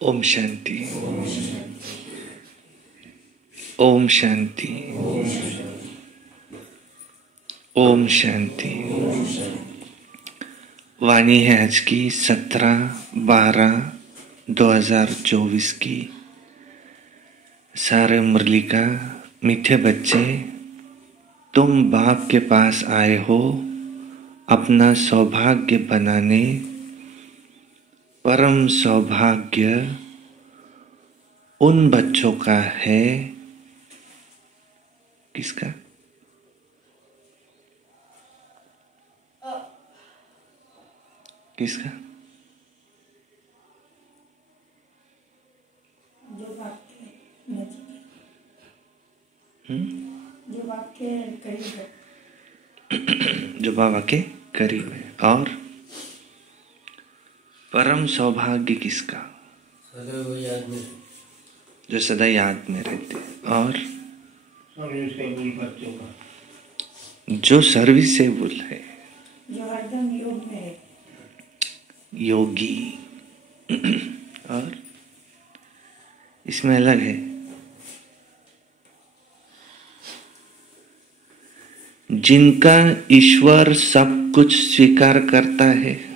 ओम शांति। ओम शांति। ओम शांति। वाणी है आज की 17/12/2024 की। सारे मुरली का मीठे बच्चे, तुम बाप के पास आए हो अपना सौभाग्य बनाने। परम सौभाग्य उन बच्चों का है, किसका? किसका? जो बाप के नजदीक, जो बाप के करीब है, जो बाबा के करीब है। और परम सौभाग्य किसका? सदैव याद में, जो सदा याद में रहते हैं। और सर्विसेबल बच्चों का, जो सर्विसेबल है, जो हरदम योग में है, योगी। और इसमें अलग है, जिनका ईश्वर सब कुछ स्वीकार करता है।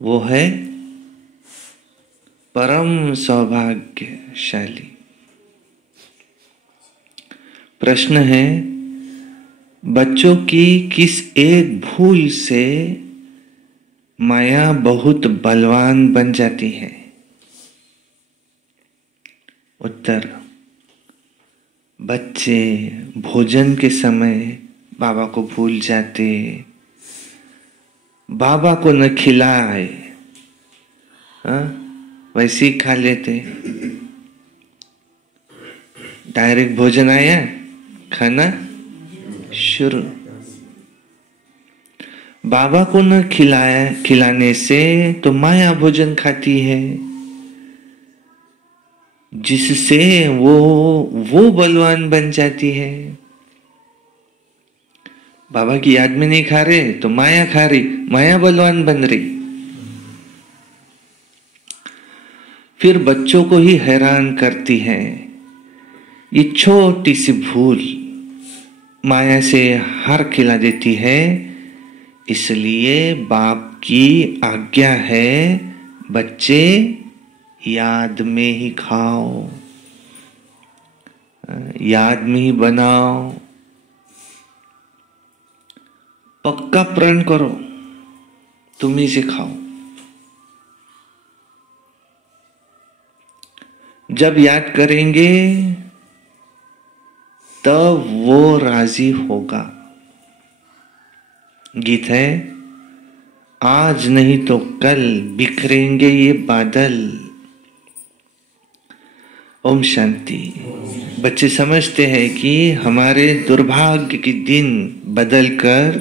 वो है परम सौभाग्यशाली। प्रश्न है, बच्चों की किस एक भूल से माया बहुत बलवान बन जाती है? उत्तर, बच्चे भोजन के समय बाबा को भूल जाते, बाबा को न खिलाए, वैसे ही खा लेते। डायरेक्ट भोजन आया, खाना शुरू। बाबा को न खिलाने से तो माया भोजन खाती है, जिससे वो बलवान बन जाती है। बाबा की याद में नहीं खा रहे तो माया खा रही, माया बलवान बन रही। फिर बच्चों को ही हैरान करती है ये छोटी सी भूल, माया से हार खिला देती है। इसलिए बाप की आज्ञा है, बच्चे याद में ही खाओ, याद में ही बनाओ। पक्का प्रण करो, तुम ही से खाओ। जब याद करेंगे तब वो राजी होगा। गीत है, आज नहीं तो कल बिखरेंगे ये बादल। ओम शांति। बच्चे समझते हैं कि हमारे दुर्भाग्य के दिन बदलकर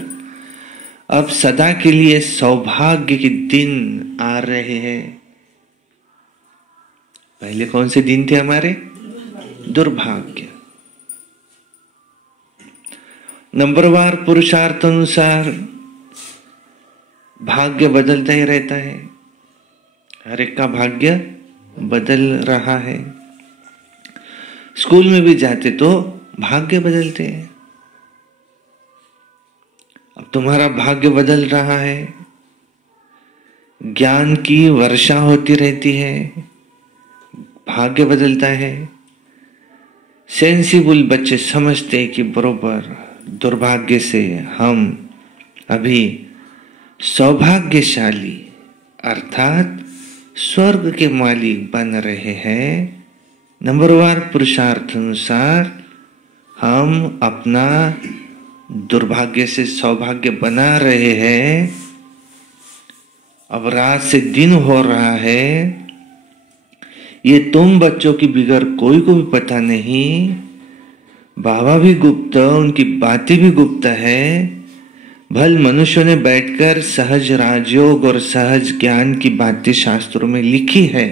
अब सदा के लिए सौभाग्य के दिन आ रहे हैं। पहले कौन से दिन थे हमारे? दुर्भाग्य। नंबरवार पुरुषार्थ अनुसार भाग्य बदलता ही रहता है। हर एक का भाग्य बदल रहा है। स्कूल में भी जाते तो भाग्य बदलते हैं। अब तुम्हारा भाग्य बदल रहा है। ज्ञान की वर्षा होती रहती है, भाग्य बदलता है। सेंसिबल बच्चे समझते हैं कि बरोबर दुर्भाग्य से हम अभी सौभाग्यशाली अर्थात स्वर्ग के मालिक बन रहे हैं। नंबरवार पुरुषार्थ अनुसार हम अपना दुर्भाग्य से सौभाग्य बना रहे हैं। अब रात से दिन हो रहा है। ये तुम बच्चों की बिगड़ कोई को भी पता नहीं। बाबा भी गुप्त, उनकी बातें भी गुप्त है। भल मनुष्यों ने बैठकर सहज राजयोग और सहज ज्ञान की बातें शास्त्रों में लिखी है,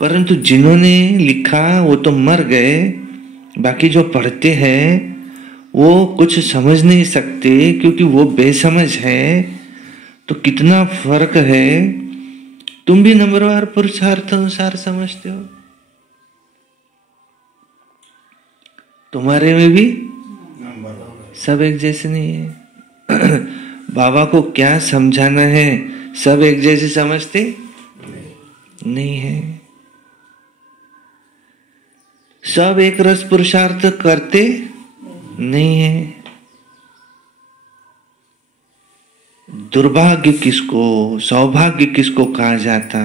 परंतु जिन्होंने लिखा वो तो मर गए। बाकी जो पढ़ते हैं वो कुछ समझ नहीं सकते क्योंकि वो बेसमझ है। तो कितना फर्क है। तुम भी नंबरवार पुरुषार्थ अनुसार समझते हो, तुम्हारे में भी सब एक जैसे नहीं है। बाबा को क्या समझाना है, सब एक जैसे समझते नहीं है। सब एक रस पुरुषार्थ करते नहीं है। दुर्भाग्य किसको, सौभाग्य किसको कहा जाता,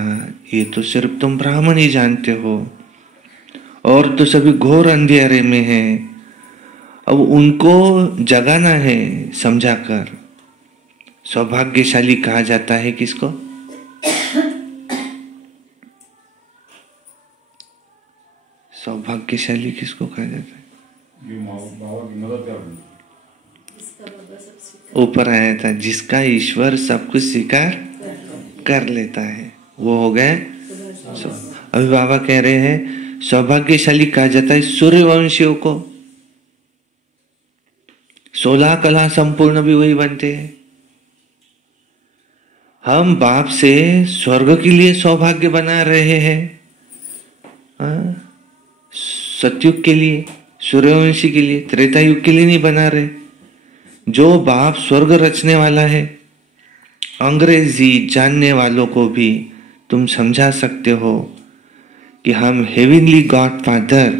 ये तो सिर्फ तुम ब्राह्मण ही जानते हो, और तो सभी घोर अंधेरे में है। अब उनको जगाना है समझाकर। सौभाग्यशाली कहा जाता है किसको? सौभाग्यशाली किसको कहा जाता है? ऊपर आया था, जिसका ईश्वर सब कुछ स्वीकार कर लेता है, वो हो गए। अभी बाबा कह रहे हैं सौभाग्यशाली कहा जाता है सूर्यवंशियों को। 16 कला संपूर्ण भी वही बनते हैं। हम बाप से स्वर्ग के लिए सौभाग्य बना रहे हैं, सतयुग के लिए, सूर्यवंशी के लिए, त्रेता युग के लिए नहीं बना रहे। जो बाप स्वर्ग रचने वाला है, अंग्रेजी जानने वालों को भी तुम समझा सकते हो कि हम हेविनली गॉड फादर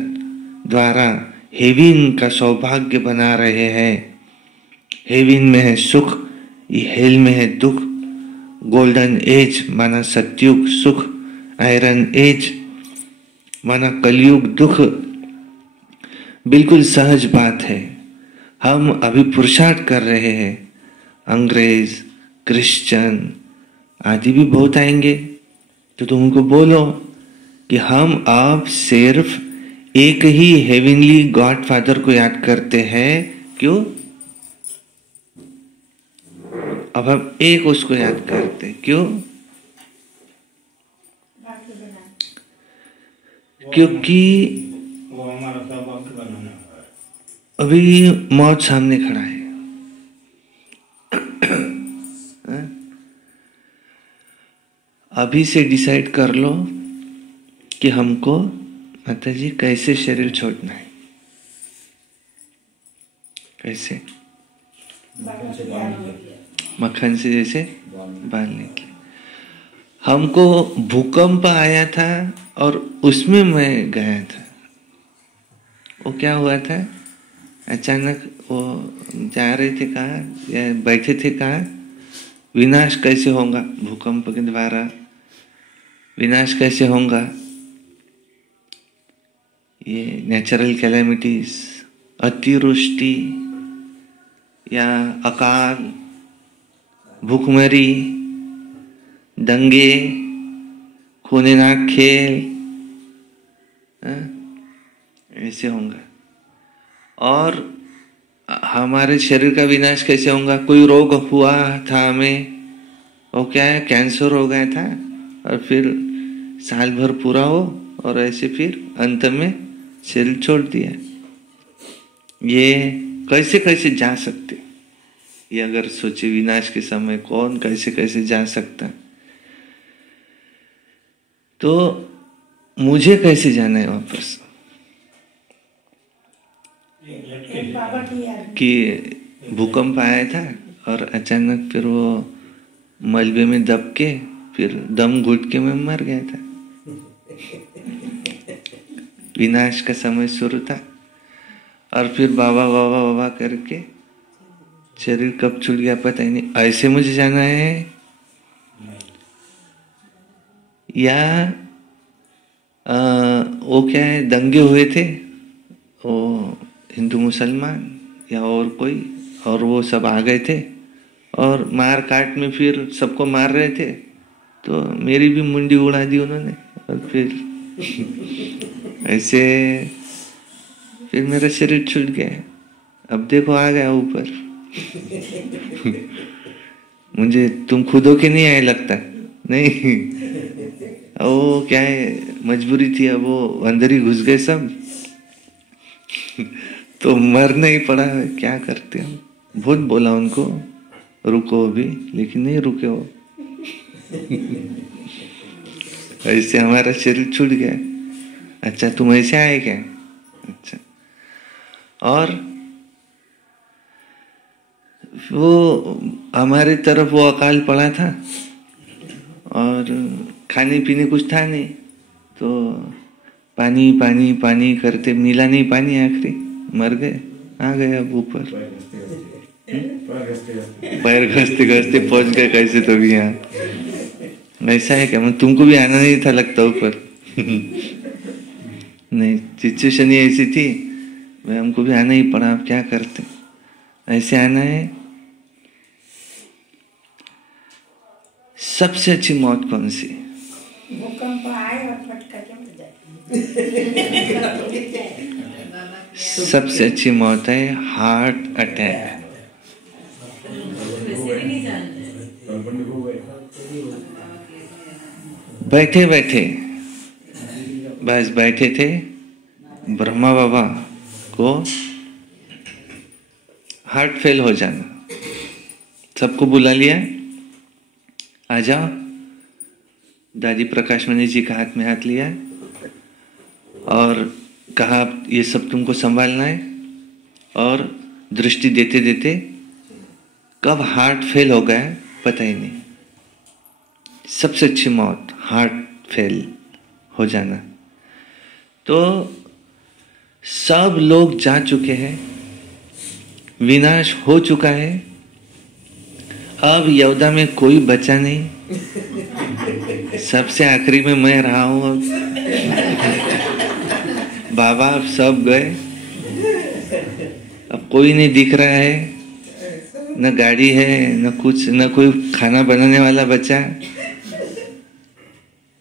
द्वारा हेविन का सौभाग्य बना रहे हैं। हेविन में है सुख, हेल में है दुख। गोल्डन एज माना सतयुग सुख, आयरन एज माना कलयुग दुख। बिल्कुल सहज बात है। हम अभी पुरुषार्थ कर रहे हैं। अंग्रेज, क्रिश्चियन आदि भी बहुत आएंगे, तो तुम उनको बोलो कि हम अब सिर्फ एक ही हेवनली गॉड फादर को याद करते हैं। क्यों? अब हम एक उसको याद करते, क्यों? क्योंकि वो हमारा सौभाग्य बनाना है। अभी मौत सामने खड़ा है। अभी से डिसाइड कर लो कि हमको माता जी कैसे शरीर छोड़ना है, कैसे मक्खन से जैसे बांधने के। हमको भूकंप आया था और उसमें मैं गया था। वो क्या हुआ था, अचानक वो जा रहे थे कहाँ या बैठे थे कहाँ, विनाश कैसे होगा, भूकंप के द्वारा विनाश कैसे होगा, ये नेचुरल कैलेमिटीज, अतिवृष्टि या अकाल, भूखमरी, दंगे, खूनेनाक खेल, ऐसे होगा। और हमारे शरीर का विनाश कैसे होगा, कोई रोग हुआ था हमें, वो क्या है, कैंसर हो गया था, और फिर साल भर पूरा हो और ऐसे फिर अंत में शरीर छोड़ दिया। ये कैसे कैसे जा सकते, ये अगर सोचे विनाश के समय कौन कैसे कैसे जा सकता, तो मुझे कैसे जाना है वापस, बाबा की याद कि भूकंप आया था और अचानक फिर वो मलबे में दब के फिर दम घुट के मैं मर गया था। विनाश का समय शुरू था और फिर बाबा बाबा बाबा करके शरीर कब छूट गया पता ही नहीं। ऐसे मुझे जाना है या वो क्या है, दंगे हुए थे वो हिंदू मुसलमान या और कोई, और वो सब आ गए थे और मार काट में फिर सबको मार रहे थे, तो मेरी भी मुंडी उड़ा दी उन्होंने और फिर ऐसे फिर मेरा शरीर छूट गया। अब देखो आ गया ऊपर। मुझे तुम खुद हो के नहीं आए लगता, नहीं वो क्या है, मजबूरी थी, अब वो अंदर ही घुस गए सब। तो मरना ही पड़ा, क्या करते हैं। बहुत बोला उनको रुको अभी, लेकिन नहीं रुके वो। ऐसे हमारा शरीर छूट गया। अच्छा तुम ऐसे आए क्या? अच्छा। और वो हमारे तरफ वो अकाल पड़ा था और खाने पीने कुछ था नहीं, तो पानी पानी पानी करते मिला नहीं पानी, आखिरी मर गए। आ गए अब ऊपर, पैर घसते घसते पहुंच गए कैसे तो भी यहाँ। ऐसा है क्या? मैं तुमको भी आना नहीं था लगता ऊपर। नहीं, सिचुएशन ही ऐसी थी, हमको भी आना ही पड़ा। अब क्या करते, ऐसे आना है। सबसे अच्छी मौत कौन सी? भूकंप आए और फटका के मर जाए। सबसे अच्छी मौत है हार्ट अटैक। बैठे बैठे, बस बैठे थे, ब्रह्मा बाबा को हार्ट फेल हो जाना। सबको बुला लिया, आ जाओ। दादी प्रकाश मणि जी का हाथ में हाथ लिया और कहा ये सब तुमको संभालना है। और दृष्टि देते देते कब हार्ट फेल हो गया पता ही नहीं। सबसे अच्छी मौत हार्ट फेल हो जाना। तो सब लोग जा चुके हैं, विनाश हो चुका है, अब यवदा में कोई बचा नहीं। सबसे आखिरी में मैं रहा हूं अब। बाबा अब सब गए, अब कोई नहीं दिख रहा है, न गाड़ी है न कुछ, न कोई खाना बनाने वाला बचा,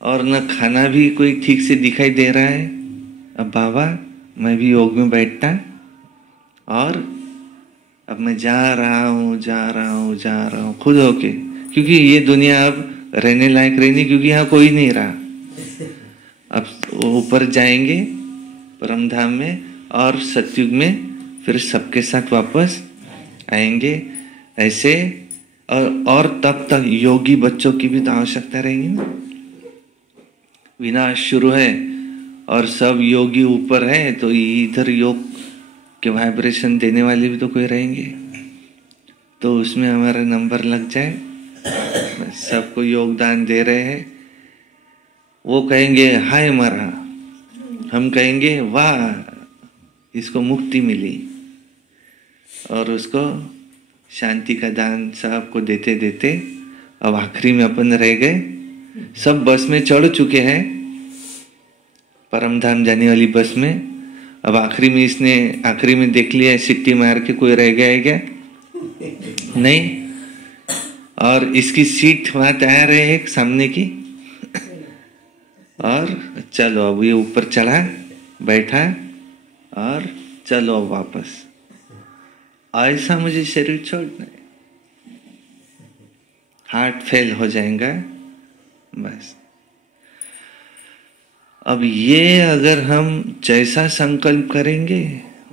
और न खाना भी कोई ठीक से दिखाई दे रहा है। अब बाबा मैं भी योग में बैठता और अब मैं जा रहा हूँ खुद होके, क्योंकि ये दुनिया अब रहने लायक रही नहीं, क्योंकि यहाँ कोई नहीं रहा। अब ऊपर जाएंगे परम धाम में और सतयुग में फिर सबके साथ वापस आएंगे ऐसे। और तब तक योगी बच्चों की भी तो आवश्यकता रहेगी ना। विनाश शुरू है और सब योगी ऊपर है, तो इधर योग के वाइब्रेशन देने वाले भी तो कोई रहेंगे, तो उसमें हमारा नंबर लग जाए। सबको योगदान दे रहे हैं, वो कहेंगे हाय मरा, हम कहेंगे वाह इसको मुक्ति मिली, और उसको शांति का दान सबको देते देते अब आखिरी में अपन रह गए। सब बस में चढ़ चुके हैं, परम धाम जाने वाली बस में। अब आखिरी में इसने आखिरी में देख लिया, सिट्टी मार के कोई रह गया है क्या? नहीं। और इसकी सीट वहां तैयार है एक सामने की, और चलो अब ये ऊपर चढ़ा बैठा और चलो अब वापस। ऐसा मुझे शरीर छोड़ना है, हार्ट फेल हो जाएगा बस। अब ये अगर हम जैसा संकल्प करेंगे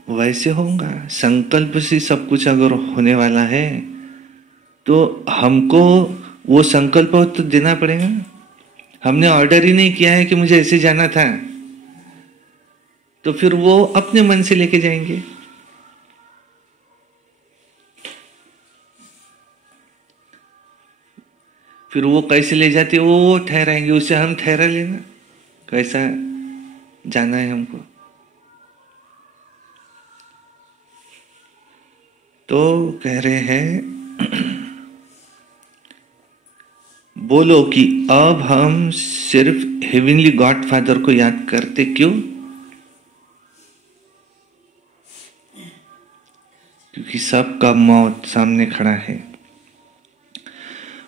वैसे होगा। संकल्प से सब कुछ अगर होने वाला है तो हमको वो संकल्प तो देना पड़ेगा। हमने ऑर्डर ही नहीं किया है कि मुझे ऐसे जाना था, तो फिर वो अपने मन से लेके जाएंगे। फिर वो कैसे ले जाते वो ठहराएंगे, उससे हम ठहरा लेना कैसा जाना है हमको। तो कह रहे हैं बोलो कि अब हम सिर्फ हेवनली गॉड फादर को याद करते क्यों? क्योंकि सबका मौत सामने खड़ा है।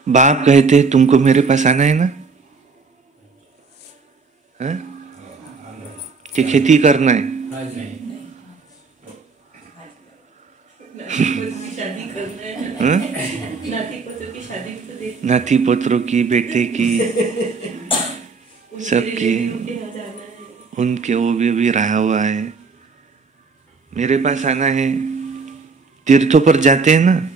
बाप कहते तुमको मेरे पास आना है ना, है? कि खेती करना है? नाती पोतरों की, बेटे की, सबकी, उनके वो भी रहा हुआ है। मेरे पास आना है। तीर्थों पर जाते हैं ना,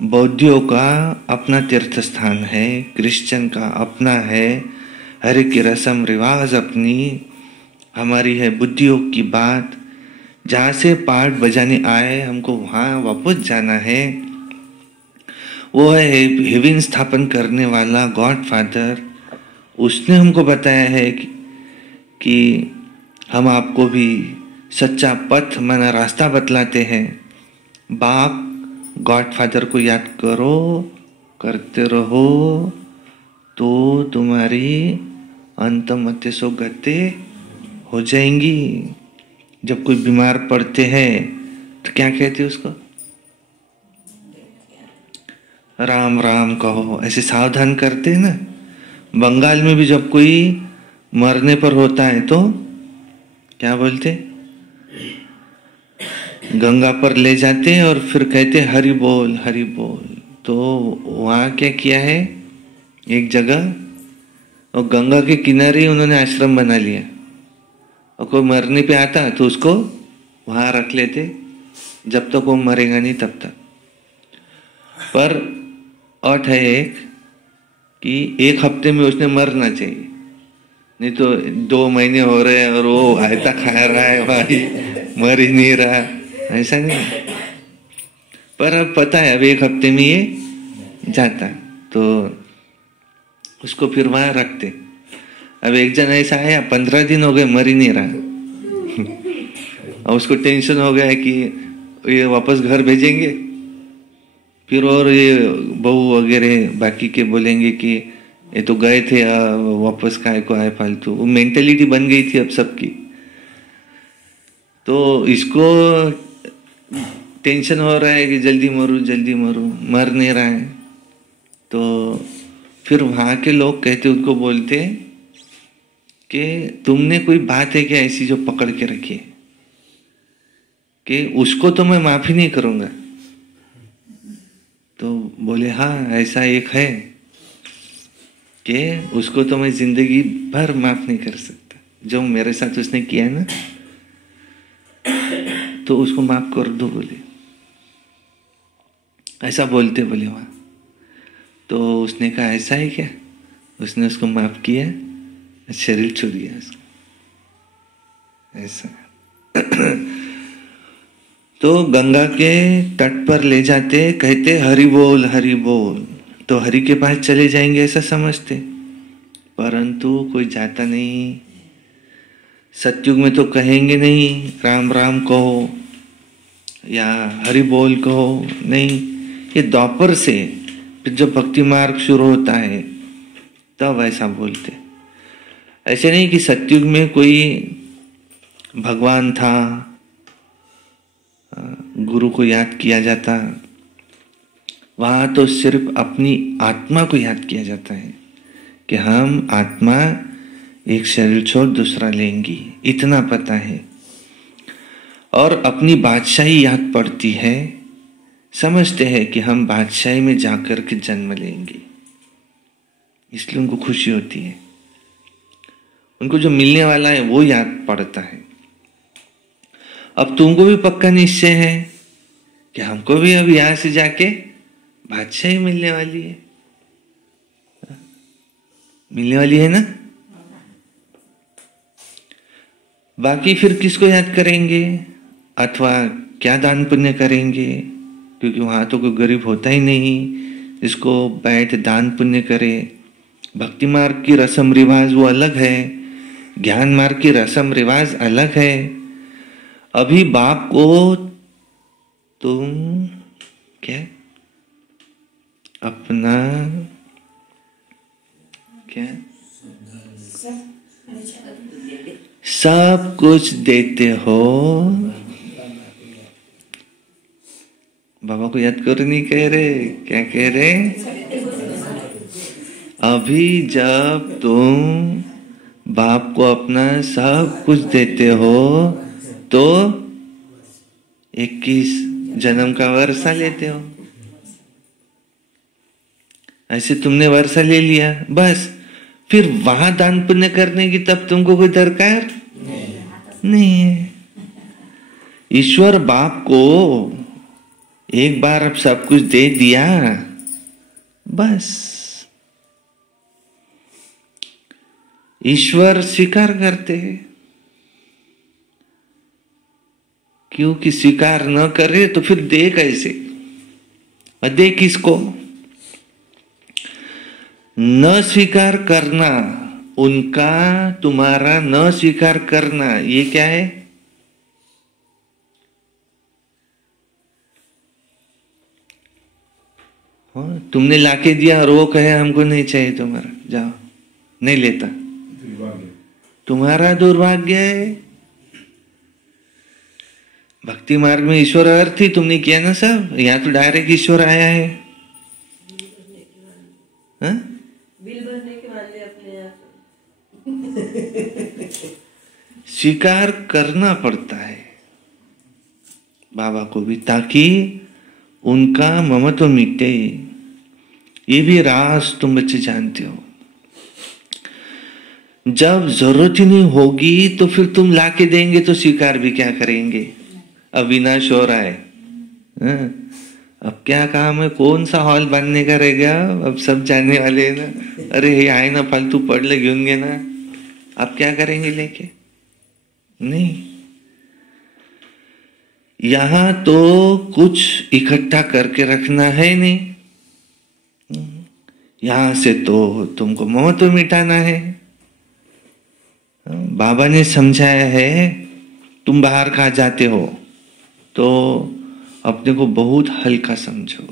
बौद्धियों का अपना तीर्थ स्थान है, क्रिश्चियन का अपना है, हर एक की रस्म रिवाज अपनी, हमारी है बुद्धियोग की बात। जहाँ से पाठ बजाने आए हमको वहाँ वापस जाना है। वो है हेवन स्थापन करने वाला गॉड फादर, उसने हमको बताया है कि हम आपको भी सच्चा पथ माना रास्ता बतलाते हैं। बाप गॉड फादर को याद करो, करते रहो तो तुम्हारी अंतमत्य सो गते हो जाएंगी। जब कोई बीमार पड़ते हैं तो क्या कहते उसको? राम राम कहो, ऐसे सावधान करते हैं ना। बंगाल में भी जब कोई मरने पर होता है तो क्या बोलते? गंगा पर ले जाते हैं और फिर कहते हरि बोल हरि बोल। तो वहाँ क्या किया है, एक जगह और गंगा के किनारे उन्होंने आश्रम बना लिया, और कोई मरने पे आता तो उसको वहाँ रख लेते जब तक वो मरेगा नहीं तब तक। पर अट है एक कि 1 हफ्ते में उसने मरना चाहिए, नहीं तो 2 महीने हो रहे हैं और वो आयता खा रहा है भाई, मर ही नहीं रहा, ऐसा नहीं। पर अब पता है अब 1 हफ्ते में ये जाता है तो उसको फिर वहां रखते। अब एक जन ऐसा आया 15 दिन हो गए मर ही नहीं रहा, और उसको टेंशन हो गया है कि ये वापस घर भेजेंगे। फिर और ये बहू वगैरह बाकी के बोलेंगे कि ये तो गए थे वापस काय को आए फालतू। वो मेंटेलिटी बन गई थी अब सबकी। तो इसको टेंशन हो रहा है कि जल्दी मरूं, मर नहीं रहा है। तो फिर वहां के लोग कहते, उनको बोलते कि तुमने कोई बात है क्या ऐसी जो पकड़ के रखी है कि उसको तो मैं माफी नहीं करूंगा। तो बोले हाँ ऐसा एक है कि उसको तो मैं जिंदगी भर माफ नहीं कर सकता, जो मेरे साथ उसने किया ना, तो उसको माफ कर दो बोले, ऐसा बोलते बोले वहां। तो उसने कहा ऐसा है क्या? उसने उसको माफ किया, शरीर छोड़ दिया उसको, ऐसा। तो गंगा के तट पर ले जाते, कहते हरि बोल हरि बोल, तो हरि के पास चले जाएंगे ऐसा समझते, परंतु कोई जाता नहीं। सतयुग में तो कहेंगे नहीं राम राम कहो या हरि बोल कहो, नहीं। ये द्वापर से फिर जब भक्ति मार्ग शुरू होता है तब ऐसा बोलते। ऐसे नहीं कि सतयुग में कोई भगवान था, गुरु को याद किया जाता, वहां तो सिर्फ अपनी आत्मा को याद किया जाता है कि हम आत्मा एक शरीर छोड़ दूसरा लेंगी, इतना पता है। और अपनी बादशाही याद पड़ती है, समझते हैं कि हम बादशाही में जाकर के जन्म लेंगे, इसलिए उनको खुशी होती है। उनको जो मिलने वाला है वो याद पड़ता है। अब तुमको भी पक्का निश्चय है कि हमको भी अब यहां से जाके बादशाही मिलने वाली है, मिलने वाली है ना। बाकी फिर किसको याद करेंगे अथवा क्या दान पुण्य करेंगे, क्योंकि वहां तो कोई गरीब होता ही नहीं जिसको बैठ दान पुण्य करे। भक्ति मार्ग की रस्म रिवाज वो अलग है, ज्ञान मार्ग की रस्म रिवाज अलग है। अभी बाप को तुम क्या अपना क्या सब कुछ देते हो। बाबा को याद करो नहीं कह रहे, क्या कह रहे? अभी जब तुम बाप को अपना सब कुछ देते हो तो 21 जन्म का वर्षा लेते हो। ऐसे तुमने वर्षा ले लिया, बस फिर वहां दान पुण्य करने की तब तुमको कोई दरकार नहीं है। ईश्वर बाप को एक बार अब सब कुछ दे दिया, बस ईश्वर स्वीकार करते हैं। क्योंकि स्वीकार न करे तो फिर दे कैसे? और दे किसको? न स्वीकार करना उनका, तुम्हारा न स्वीकार करना, ये क्या है? तुमने लाके दिया और वो कहे हमको नहीं चाहिए तुम्हारा, जाओ, नहीं लेता, तुम्हारा दुर्भाग्य है। भक्ति मार्ग में ईश्वर अर्थ ही तुमने किया ना सब, यहाँ तो डायरेक्ट ईश्वर आया है। बिल भरने के मान लिया अपने आप। स्वीकार करना पड़ता है बाबा को भी, ताकि उनका ममत्व मिटे। ये भी राज तुम बच्चे जानते हो। जब जरूरत ही नहीं होगी तो फिर तुम लाके देंगे तो स्वीकार भी क्या करेंगे? अविनाश हो रहा है। अब क्या काम है? कौन सा हॉल बनने का रहेगा? अब सब जानने वाले हैं ना। अरे ये आए ना, फालतू पढ़ ले घेऊंगे ना। अब क्या करेंगे लेके? नहीं, यहां तो कुछ इकट्ठा करके रखना है नहीं, यहां से तो तुमको महत्व मिटाना है। बाबा ने समझाया है, तुम बाहर कहा जाते हो तो अपने को बहुत हल्का समझो।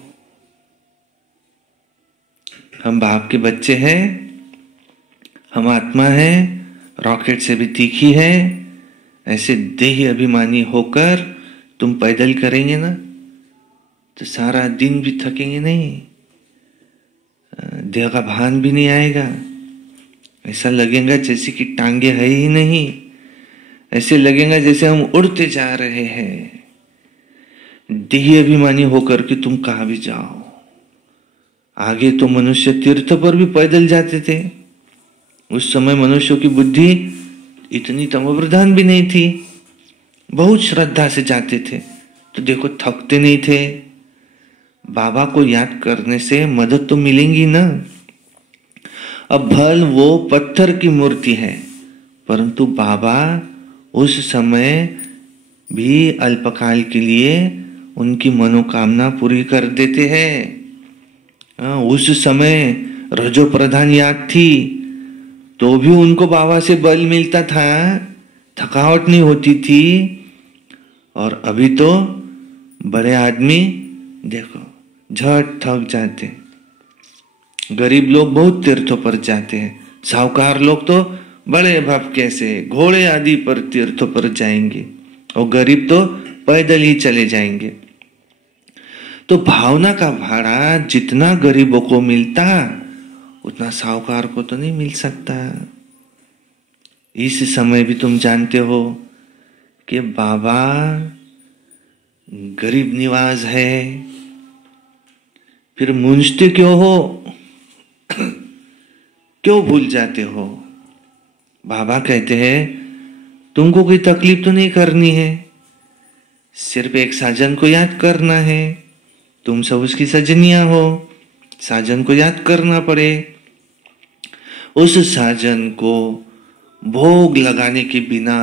हम बाप के बच्चे हैं, हम आत्मा है, रॉकेट से भी तीखी है। ऐसे देही अभिमानी होकर तुम पैदल करेंगे ना तो सारा दिन भी थकेंगे नहीं, देह का भान भी नहीं आएगा। ऐसा लगेगा जैसे कि टांगे है ही नहीं, ऐसे लगेगा जैसे हम उड़ते जा रहे हैं। देही अभिमानी होकर कि तुम कहां भी जाओ। आगे तो मनुष्य तीर्थ पर भी पैदल जाते थे। उस समय मनुष्यों की बुद्धि इतनी तमोप्रधान भी नहीं थी, बहुत श्रद्धा से जाते थे, तो देखो थकते नहीं थे। बाबा को याद करने से मदद तो मिलेंगी ना। अब भल वो पत्थर की मूर्ति है, परंतु बाबा उस समय भी अल्पकाल के लिए उनकी मनोकामना पूरी कर देते हैं। उस समय रजो प्रधान याद थी तो भी उनको बाबा से बल मिलता था, थकावट नहीं होती थी। और अभी तो बड़े आदमी देखो झट थक जाते, गरीब लोग बहुत तीर्थों पर जाते हैं, साहूकार लोग तो बड़े बाप कैसे घोड़े आदि पर तीर्थों पर जाएंगे, और गरीब तो पैदल ही चले जाएंगे। तो भावना का भाड़ा जितना गरीबों को मिलता उतना साहूकार को तो नहीं मिल सकता। इस समय भी तुम जानते हो कि बाबा गरीब निवाज है, फिर मूंझते क्यों हो? क्यों भूल जाते हो? बाबा कहते हैं तुमको कोई तकलीफ तो नहीं करनी है, सिर्फ एक साजन को याद करना है। तुम सब उसकी सजनियां हो, साजन को याद करना पड़े। उस साजन को भोग लगाने के बिना,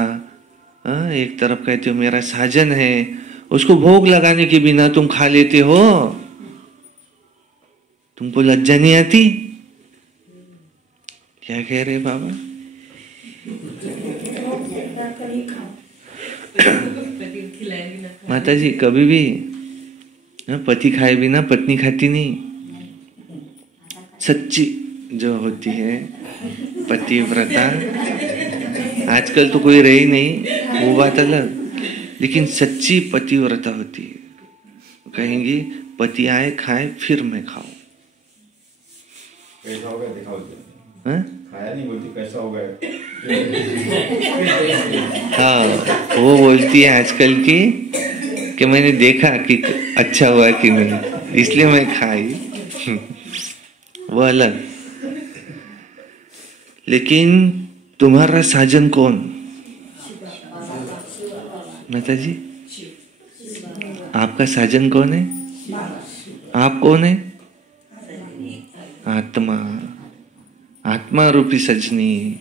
एक तरफ कहते हो मेरा साजन है, उसको भोग लगाने के बिना तुम खा लेते हो, तुमको लज्जा नहीं आती? क्या कह रहे बाबा? माता जी कभी भी पति खाए बिना पत्नी खाती नहीं। सच्ची जो होती है पतिव्रता, आजकल तो कोई रही नहीं, वो बात अलग, लेकिन सच्ची पतिव्रता होती है। कहेंगी पति आए खाए फिर मैं खाऊं। कैसा हो गया दिखाओ। खाया नहीं बोलती कैसा हो गया। हाँ वो बोलती है आजकल की कि मैंने देखा कि अच्छा हुआ कि नहीं, इसलिए मैं खाई। वो अलग। लेकिन तुम्हारा साजन कौन? माता जी आपका साजन कौन है? आप कौन है? आत्मा। आत्मा रूपी सजनी,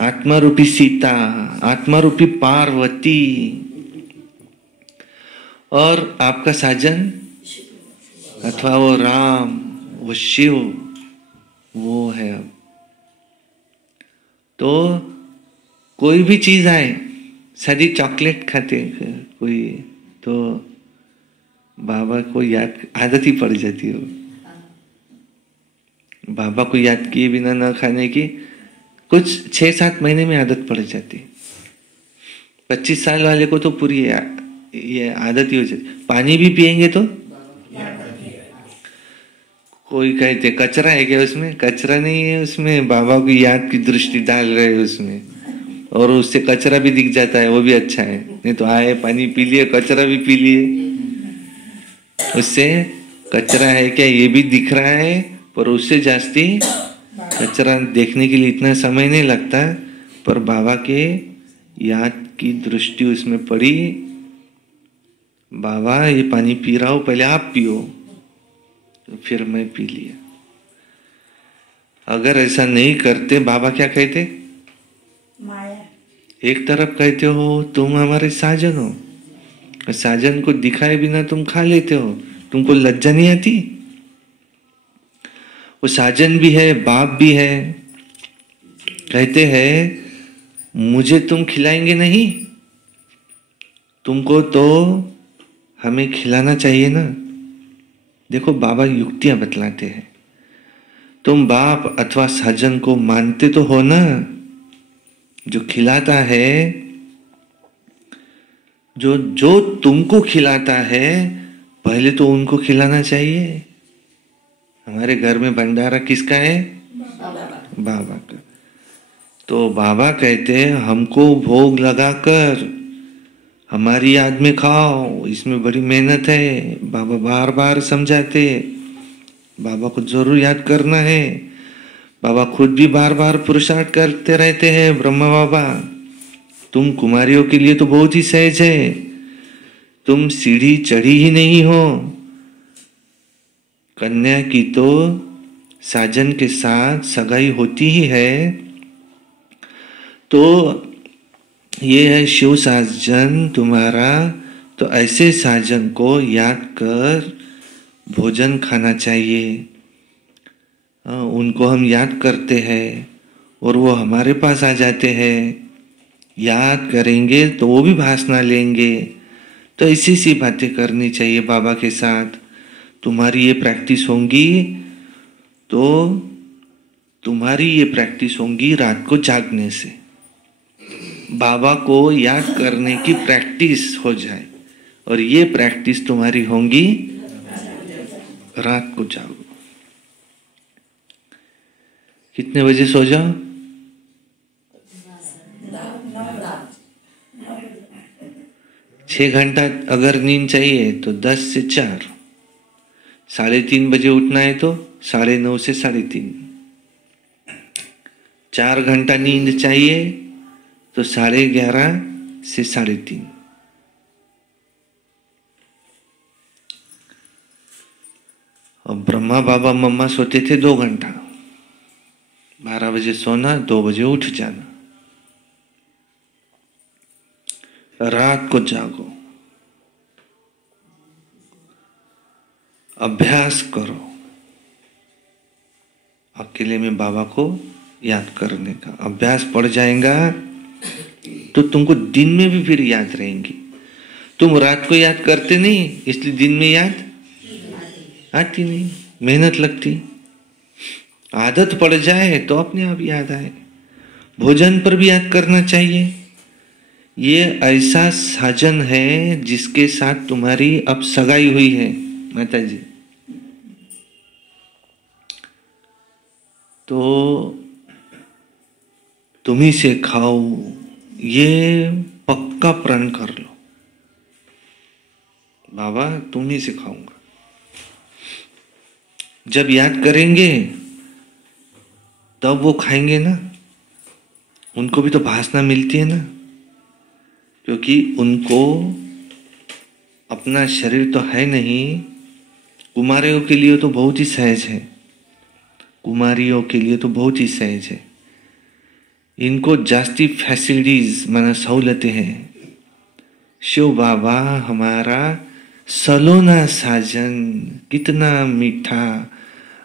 आत्मा रूपी सीता, आत्मा रूपी पार्वती। और आपका साजन अथवा वो राम, वो शिव, वो है। अब तो कोई भी चीज आए, सारी चॉकलेट खाते कोई, तो बाबा को याद, आदत ही पड़ जाती है। बाबा को याद किए बिना न खाने की कुछ 6-7 महीने में आदत पड़ जाती। 25 साल वाले को तो पूरी ये आदत ही हो जाती। पानी भी पिएंगे तो कोई कहते कचरा है क्या उसमें? कचरा नहीं है उसमें, बाबा की याद की दृष्टि डाल रहे हैं उसमें, और उससे कचरा भी दिख जाता है, वो भी अच्छा है। नहीं तो आए पानी पी लिए, कचरा भी पी लिए, उससे कचरा है क्या ये भी दिख रहा है, पर उससे जास्ती कचरा देखने के लिए इतना समय नहीं लगता। पर बाबा के याद की दृष्टि उसमें पड़ी, बाबा ये पानी पी रहा हूं, पहले आप पियो, तो फिर मैं पी लिया। अगर ऐसा नहीं करते, बाबा क्या कहते? माया। एक तरफ कहते हो तुम हमारे साजन हो, साजन को दिखाए बिना तुम खा लेते हो, तुमको लज्जा नहीं आती? वो साजन भी है, बाप भी है, कहते हैं मुझे तुम खिलाएंगे नहीं, तुमको तो हमें खिलाना चाहिए ना। देखो बाबा युक्तियां बतलाते हैं। तुम बाप अथवा साजन को मानते तो हो ना, जो खिलाता है, जो तुमको खिलाता है, पहले तो उनको खिलाना चाहिए। हमारे घर में भंडारा किसका है? बाबा का। तो बाबा कहते हैं हमको भोग लगाकर हमारी याद में खाओ, इसमें बड़ी मेहनत है। बाबा बार बार समझाते, बाबा को जरूर याद करना है। बाबा खुद भी बार बार पुरुषार्थ करते रहते हैं। ब्रह्मा बाबा, तुम कुमारियों के लिए तो बहुत ही सहज है, तुम सीढ़ी चढ़ी ही नहीं हो। कन्या की तो साजन के साथ सगाई होती ही है, तो ये है शिव साजन तुम्हारा, तो ऐसे साजन को याद कर भोजन खाना चाहिए। उनको हम याद करते हैं और वो हमारे पास आ जाते हैं। याद करेंगे तो वो भी भाषण लेंगे। तो ऐसी सी बातें करनी चाहिए बाबा के साथ। तुम्हारी ये प्रैक्टिस होंगी तो तुम्हारी ये प्रैक्टिस होंगी रात को जागने से। बाबा को याद करने की प्रैक्टिस हो जाए, और ये प्रैक्टिस तुम्हारी होंगी रात को जागो। कितने बजे सो जाओ? 6 घंटा अगर नींद चाहिए तो 10 से 4, 3:30 बजे उठना है तो 9:30 से 3:30। 4 घंटा नींद चाहिए तो 11:30 से 3:30। और ब्रह्मा बाबा मम्मा सोते थे 2 घंटा। 12 बजे सोना, 2 बजे उठ जाना। रात को जागो, अभ्यास करो अकेले में बाबा को याद करने का। अभ्यास पड़ जाएगा तो तुमको दिन में भी फिर याद रहेंगी। तुम रात को याद करते नहीं, इसलिए दिन में याद आती नहीं, मेहनत लगती। आदत पड़ जाए तो अपने आप याद आए। भोजन पर भी याद करना चाहिए। ये ऐसा साजन है जिसके साथ तुम्हारी अब सगाई हुई है माता जी। तो तुम्ही से खाओ, ये पक्का प्रण कर लो। बाबा तुम्ही से खाऊंगा। जब याद करेंगे तब वो खाएंगे ना, उनको भी तो भासना मिलती है ना। क्योंकि उनको अपना शरीर तो है नहीं। कुमारियों के लिए तो बहुत ही सहज है, कुमारियों के लिए तो बहुत ही सहज है। इनको जास्ती फैसिलिटीज माना सहूलतें हैं। शिव बाबा हमारा सलोना साजन, कितना मीठा,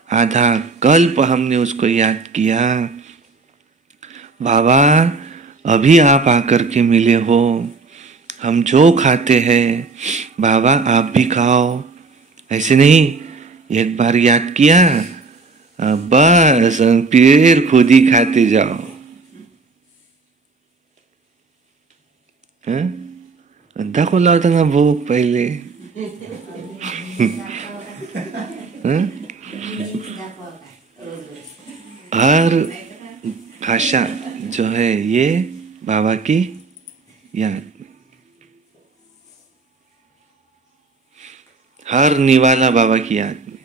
आधा कल्प हमने उसको याद किया। बाबा अभी आप आकर के मिले हो, हम जो खाते हैं बाबा आप भी खाओ। ऐसे नहीं, एक बार याद किया बस फिर खुद ही खाते जाओ। दाखवला होता ना भोग पहले। हर भाषा जो है ये बाबा की याद में, हर निवाला बाबा की याद में।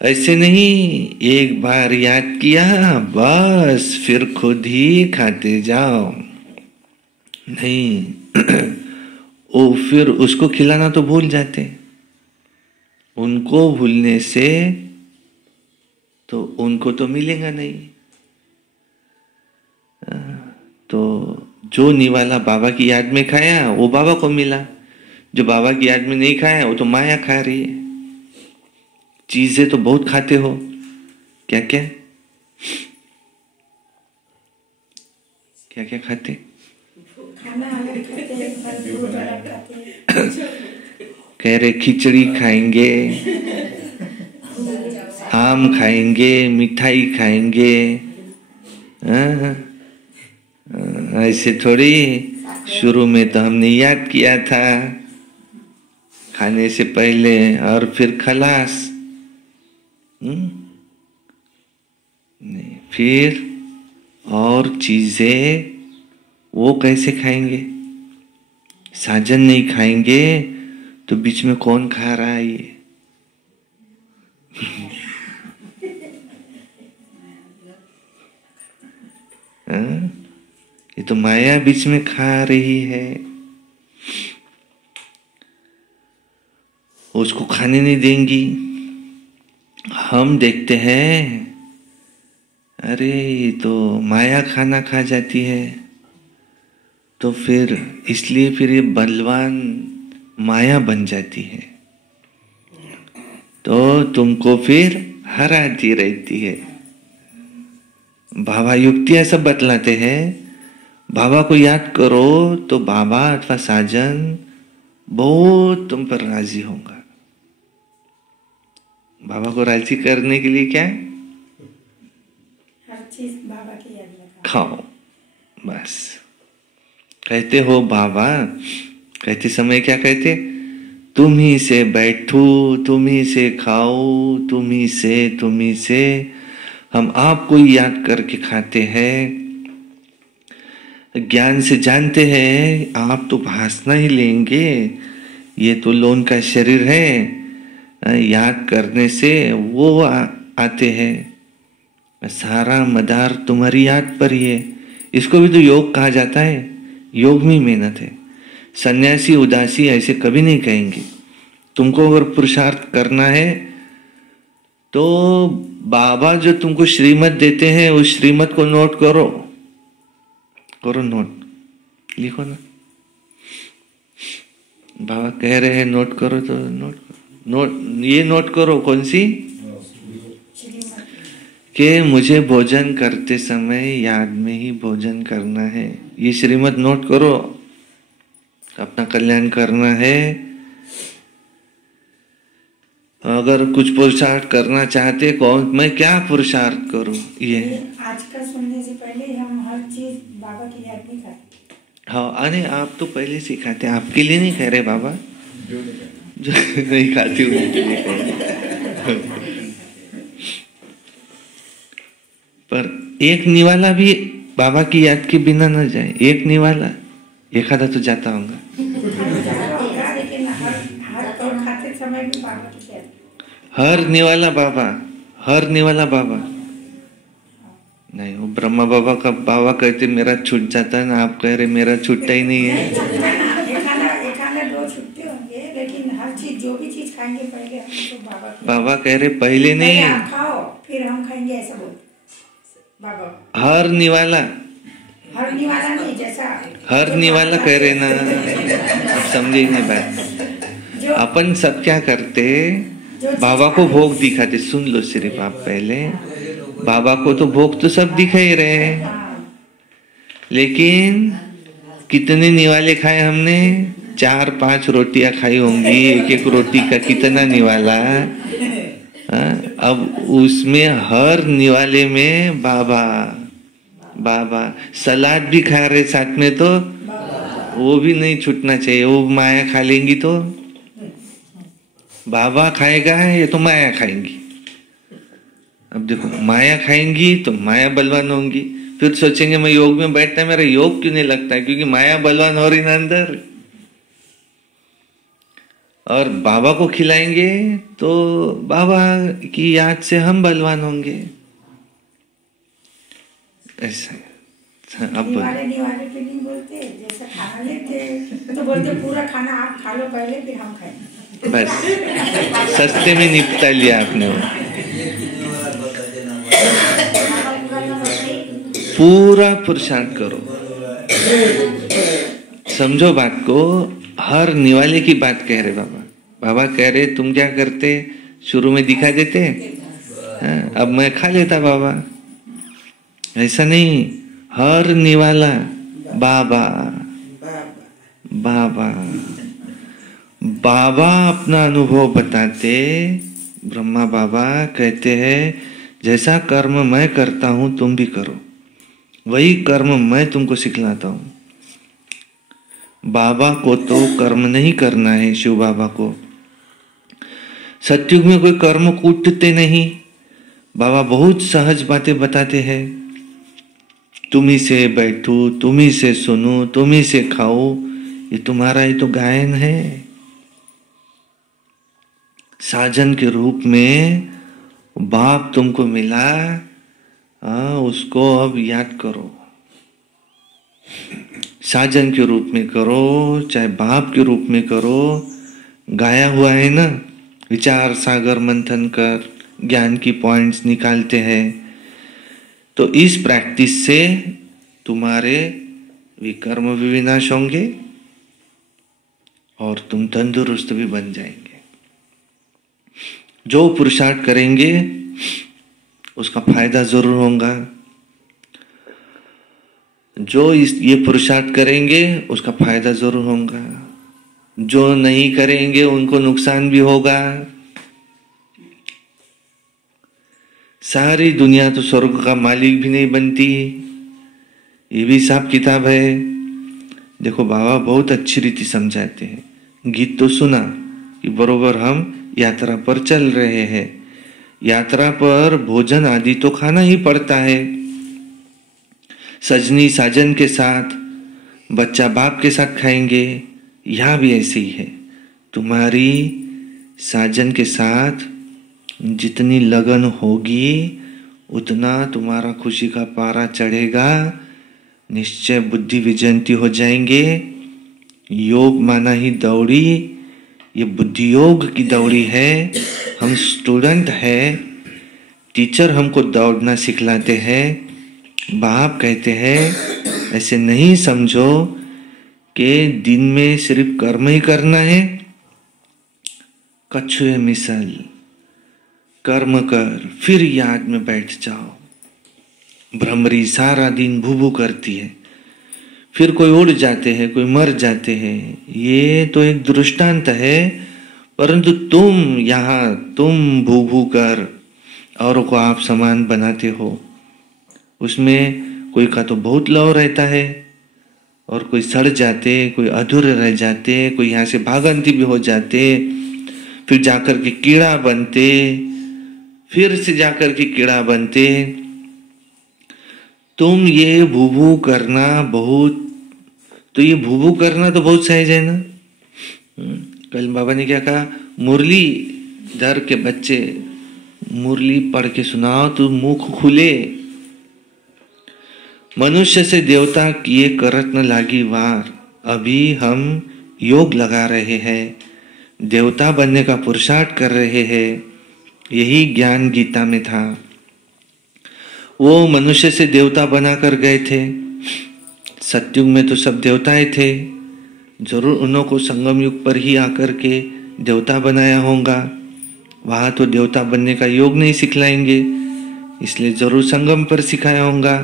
ऐसे नहीं एक बार याद किया बस फिर खुद ही खाते जाओ, नहीं। वो फिर उसको खिलाना तो भूल जाते। उनको भूलने से तो उनको तो मिलेगा नहीं। तो जो निवाला बाबा की याद में खाया वो बाबा को मिला, जो बाबा की याद में नहीं खाया वो तो माया खा रही है। चीजें तो बहुत खाते हो, क्या क्या क्या क्या खाते? खाना अलग खाते हैं, फल फ्रूट अलग खाते हैं। कह रहे खिचड़ी खाएंगे, आम खाएंगे, मिठाई खाएंगे। ऐसे थोड़ी, शुरू में तो हमने याद किया था खाने से पहले और फिर खलास। नहीं, फिर और चीजें वो कैसे खाएंगे? साजन नहीं खाएंगे तो बीच में कौन खा रहा है ये? ये तो माया बीच में खा रही है, उसको खाने नहीं देंगी। हम देखते हैं अरे ये तो माया खाना खा जाती है, तो फिर इसलिए फिर ये बलवान माया बन जाती है, तो तुमको फिर हराती रहती है। बाबा युक्तियां सब बतलाते हैं। बाबा को याद करो तो बाबा अथवा साजन बहुत तुम पर राजी होगा। बाबा को राजी करने के लिए क्या है? हर चीज बाबा की याद में खाओ बस। कहते हो बाबा, कहते समय क्या कहते? तुम ही से बैठू, तुम ही से खाओ, तुम ही से हम आपको याद करके खाते हैं। ज्ञान से जानते हैं आप तो भासना ही लेंगे, ये तो लोन का शरीर है। याद करने से वो आते हैं। सारा मदार तुम्हारी याद पर ही है। इसको भी तो योग कहा जाता है। योग में मेहनत है। सन्यासी उदासी ऐसे कभी नहीं कहेंगे। तुमको अगर पुरुषार्थ करना है तो बाबा जो तुमको श्रीमत देते हैं उस श्रीमत को नोट करो, करो नोट, लिखो ना। बाबा कह रहे हैं नोट करो तो नोट करो। नोट ये नोट करो, कौन सी? कि मुझे भोजन करते समय याद में ही भोजन करना है। ये श्रीमत नोट करो। अपना कल्याण करना है। अगर कुछ पुरुषार्थ करना चाहते, कौन मैं क्या पुरुषार्थ करूं? ये आज का सुनने से पहले हम हर चीज बाबा की याद में खाते। हाँ, अरे आप तो पहले से खाते, आपके लिए नहीं कह रहे बाबा, जो नहीं खाते उनके लिए कह रहे। पर एक निवाला भी बाबा की याद के बिना न जाए। एक निवाला, एक आधा तो जाता होगा। लेकिन हर खाते समय भी बाबा की याद। हर निवाला बाबा, हर निवाला बाबा। नहीं, वो ब्रह्मा बाबा का बाबा कहते मेरा छूट जाता है ना, आप कह रहे मेरा छूटता ही नहीं है। एक आना दो छुट्टे होंगे, लेकिन हर चीज जो भी चीज खाएंगे पहले हम तो बाबा कह रहे पहले नहीं, आप खाओ फिर हम खाएंगे, ऐसा बोलते बाबा। हर निवाला नहीं, जैसा हर निवाला कह रहे ना, समझे नहीं बात। अपन सब क्या करते, बाबा को भोग दिखाते। सुन लो सिर्फ आप पहले, बाबा को तो भोग तो सब दिखा ही रहे हैं, लेकिन कितने निवाले खाए हमने? 4-5 रोटियां खाई होंगी, एक रोटी का कितना निवाला। अब उसमें हर निवाले में बाबा बाबा, सलाद भी खा रहे साथ में, तो वो भी नहीं छूटना चाहिए। वो माया खा लेंगी तो बाबा खाएगा, ये तो माया खाएंगी। अब देखो, माया खाएंगी तो माया बलवान होंगी, फिर सोचेंगे मैं योग में बैठता, मेरा योग क्यों नहीं लगता? क्योंकि माया बलवान हो रही ना अंदर। और बाबा को खिलाएंगे तो बाबा की याद से हम बलवान होंगे। ऐसा अब निवाले पे नहीं बोलते, जैसा खाना लेते तो बोलते पूरा खाना आप खा लो पहले, फिर हम खाएंगे। बस सस्ते में निपटा लिया आपने। पूरा पुरुषार्थ करो, समझो बात को। हर निवाले की बात कह रहे बाबा। बाबा कह रहे तुम क्या करते, शुरू में दिखा देते, अब मैं खा लेता बाबा। ऐसा नहीं, हर निवाला बाबा बाबा बाबा अपना अनुभव बताते। ब्रह्मा बाबा कहते हैं जैसा कर्म मैं करता हूं तुम भी करो, वही कर्म मैं तुमको सिखलाता हूं। बाबा को तो कर्म नहीं करना है, शिव बाबा को। सत्युग में कोई कर्म कूटते नहीं, बाबा बहुत सहज बातें बताते हैं। तुम ही से बैठो, तुम ही से सुनो, तुम ही से खाओ, ये तुम्हारा ही तो गायन है। साजन के रूप में बाप तुमको मिला, उसको अब याद करो। साजन के रूप में करो, चाहे बाप के रूप में करो। गाया हुआ है ना, विचार सागर मंथन कर ज्ञान की पॉइंट्स निकालते हैं। तो इस प्रैक्टिस से तुम्हारे विकर्म भी विनाश होंगे और तुम तंदुरुस्त भी बन जाएंगे। जो पुरुषार्थ करेंगे उसका फायदा जरूर होगा। जो ये पुरुषार्थ करेंगे उसका फायदा जरूर होगा। जो नहीं करेंगे उनको नुकसान भी होगा। सारी दुनिया तो स्वर्ग का मालिक भी नहीं बनती, ये भी हिसाब किताब है। देखो बाबा बहुत अच्छी रीति समझाते हैं। गीत तो सुना कि बरोबर हम यात्रा पर चल रहे हैं, यात्रा पर भोजन आदि तो खाना ही पड़ता है। सजनी साजन के साथ, बच्चा बाप के साथ खाएंगे। यहाँ भी ऐसे ही है। तुम्हारी साजन के साथ जितनी लगन होगी उतना तुम्हारा खुशी का पारा चढ़ेगा। निश्चय बुद्धि विजयंती हो जाएंगे। योग माना ही दौड़ी, ये बुद्धि योग की दौड़ी है। हम स्टूडेंट है, टीचर हमको दौड़ना सिखलाते हैं। बाप कहते हैं ऐसे नहीं समझो कि दिन में सिर्फ कर्म ही करना है। कछुए मिसल कर्म कर, फिर याद में बैठ जाओ। भ्रमरी सारा दिन भूभू करती है, फिर कोई उड़ जाते हैं, कोई मर जाते हैं। ये तो एक दृष्टांत है, परंतु तुम भूभू कर औरों को आप समान बनाते हो। उसमें कोई का तो बहुत लव रहता है और कोई सड़ जाते, कोई अधूरे रह जाते, कोई यहाँ से भागंती भी हो जाते, फिर जाकर के कीड़ा बनते, फिर से जाकर के कीड़ा बनते। तुम ये भूभू करना बहुत, तो ये भूभू करना तो बहुत सहज है ना। कल बाबा ने क्या कहा, मुरली धर के बच्चे मुरली पढ़ के सुनाओ तो मुख खुले। मनुष्य से देवता किए करत न लागी वार। अभी हम योग लगा रहे हैं, देवता बनने का पुरुषार्थ कर रहे हैं। यही ज्ञान गीता में था। वो मनुष्य से देवता बनाकर गए थे। सतयुग में तो सब देवताएं थे, जरूर उनको संगम युग पर ही आकर के देवता बनाया होगा। वहां तो देवता बनने का योग नहीं सिखलाएंगे, इसलिए जरूर संगम पर सिखाया होगा।